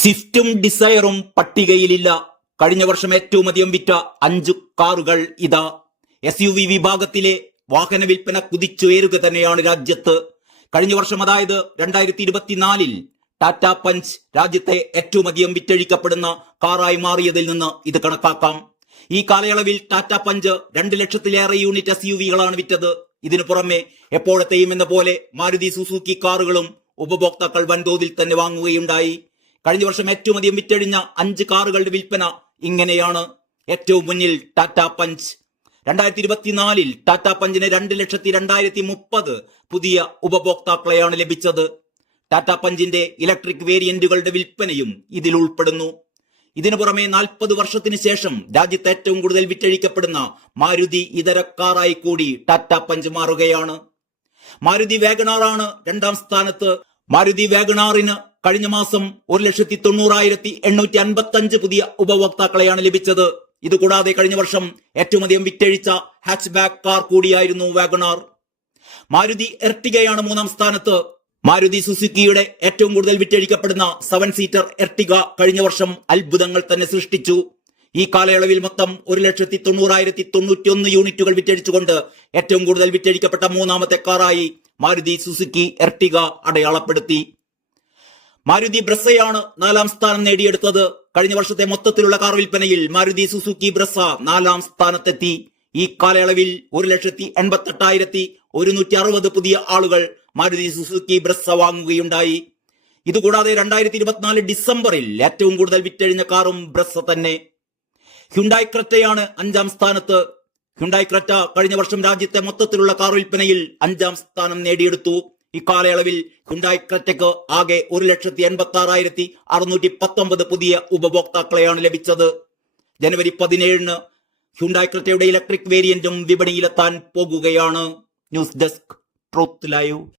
സ്വിഫ്റ്റും ഡിസയറും പട്ടികയിലില്ല. കഴിഞ്ഞ വർഷം ഏറ്റവും അധികം വിറ്റ അഞ്ചു കാറുകൾ ഇതാ. എസ് യു വി വിഭാഗത്തിലെ വാഹന വിൽപ്പന കുതിച്ചുയരുക തന്നെയാണ് രാജ്യത്ത്. കഴിഞ്ഞ വർഷം അതായത് രണ്ടായിരത്തി ഇരുപത്തിനാലിൽ ടാറ്റ പഞ്ച് രാജ്യത്തെ ഏറ്റവും അധികം വിറ്റഴിക്കപ്പെടുന്ന കാറായി മാറിയതിൽ നിന്ന് ഇത് കണക്കാക്കാം. ഈ കാലയളവിൽ ടാറ്റ പഞ്ച് രണ്ട് ലക്ഷത്തിലേറെ യൂണിറ്റ് എസ് യു വികളാണ് വിറ്റത്. ഇതിനു പുറമെ എപ്പോഴത്തെയും എന്ന പോലെ മാരുതി സുസുക്കി കാറുകളും ഉപഭോക്താക്കൾ വൻതോതിൽ തന്നെ വാങ്ങുകയുണ്ടായി. കഴിഞ്ഞ വർഷം ഏറ്റവും അധികം വിറ്റഴിഞ്ഞ അഞ്ച് കാറുകളുടെ വിൽപ്പന ഇങ്ങനെയാണ്. ഏറ്റവും മുന്നിൽ ടാറ്റ പഞ്ച്. രണ്ടായിരത്തി ഇരുപത്തിനാലിൽ ടാറ്റ പഞ്ചിന് രണ്ട് ലക്ഷത്തി രണ്ടായിരത്തി മുപ്പത് പുതിയ ഉപഭോക്താക്കളെയാണ് ലഭിച്ചത്. ടാറ്റ പഞ്ചിന്റെ ഇലക്ട്രിക് വേരിയന്റുകളുടെ വിൽപ്പനയും ഇതിൽ ഉൾപ്പെടുന്നു. ഇതിനു പുറമെ നാൽപ്പത് വർഷത്തിന് ശേഷം രാജ്യത്ത് ഏറ്റവും കൂടുതൽ വിറ്റഴിക്കപ്പെടുന്ന മാരുതി ഇതര കാറായി കൂടി ടാറ്റ പഞ്ച് മാറുകയാണ്. മാരുതി വേഗണാറാണ് രണ്ടാം സ്ഥാനത്ത്. മാരുതി വേഗണാറിന് കഴിഞ്ഞ മാസം ഒരു ലക്ഷത്തി തൊണ്ണൂറായിരത്തി എണ്ണൂറ്റി അൻപത്തി അഞ്ച് പുതിയ ഉപഭോക്താക്കളെയാണ് ലഭിച്ചത്. ഇതുകൂടാതെ കഴിഞ്ഞ വർഷം ഏറ്റവും അധികം വിറ്റഴിച്ച ഹാച്ച് ബാക്ക് കാർ കൂടിയായിരുന്നു വാഗണാർ. മാരുതി എർട്ടിഗയാണ് മൂന്നാം സ്ഥാനത്ത്. മാരുതി സുസുക്കിയുടെ ഏറ്റവും കൂടുതൽ വിറ്റഴിക്കപ്പെടുന്ന സെവൻ സീറ്റർ എർട്ടിഗ കഴിഞ്ഞ വർഷം അത്ഭുതങ്ങൾ തന്നെ സൃഷ്ടിച്ചു. ഈ കാലയളവിൽ മൊത്തം ഒരു ലക്ഷത്തി തൊണ്ണൂറായിരത്തി തൊണ്ണൂറ്റി ഒന്ന് യൂണിറ്റുകൾ വിറ്റഴിച്ചുകൊണ്ട് ഏറ്റവും കൂടുതൽ വിറ്റഴിക്കപ്പെട്ട മൂന്നാമത്തെ കാറായി മാരുതി സുസുക്കി എർട്ടിഗ അടയാളപ്പെടുത്തി. മാരുതി ബ്രസയാണ് നാലാം സ്ഥാനം നേടിയെടുത്തത്. കഴിഞ്ഞ വർഷത്തെ മൊത്തത്തിലുള്ള കാർ വിൽപ്പനയിൽ മാരുതി സുസുക്കി ബ്രസ നാലാം സ്ഥാനത്തെത്തി. ഈ കാലയളവിൽ ഒരു ലക്ഷത്തി എൺപത്തെട്ടായിരത്തി ഒരുന്നൂറ്റി അറുപത് പുതിയ ആളുകൾ മാരുതി സുസുക്കി ബ്രസ വാങ്ങുകയുണ്ടായി. ഇതുകൂടാതെ രണ്ടായിരത്തി ഇരുപത്തിനാല് ഡിസംബറിൽ ഏറ്റവും കൂടുതൽ വിറ്റഴിഞ്ഞ കാറും ബ്രസ തന്നെ. ഹ്യുണ്ടായ് ക്രറ്റയാണ് അഞ്ചാം സ്ഥാനത്ത്. ഹ്യുണ്ടായ് ക്രറ്റ കഴിഞ്ഞ വർഷം രാജ്യത്തെ മൊത്തത്തിലുള്ള കാർ വിൽപ്പനയിൽ അഞ്ചാം സ്ഥാനം നേടിയെടുത്തു. ഇക്കാലയളവിൽ ഹുണ്ടായി ക്രറ്റയ്ക്ക് ആകെ ഒരു ലക്ഷത്തി എൺപത്തി ആറായിരത്തി അറുന്നൂറ്റി പത്തൊമ്പത് പുതിയ ഉപഭോക്താക്കളെയാണ് ലഭിച്ചത്. ജനുവരി പതിനേഴിന് ഹ്യുണ്ടായ് ക്രറ്റയുടെ ഇലക്ട്രിക് വേരിയന്റും വിപണിയിലെത്താൻ പോകുകയാണ്. News desk truth live.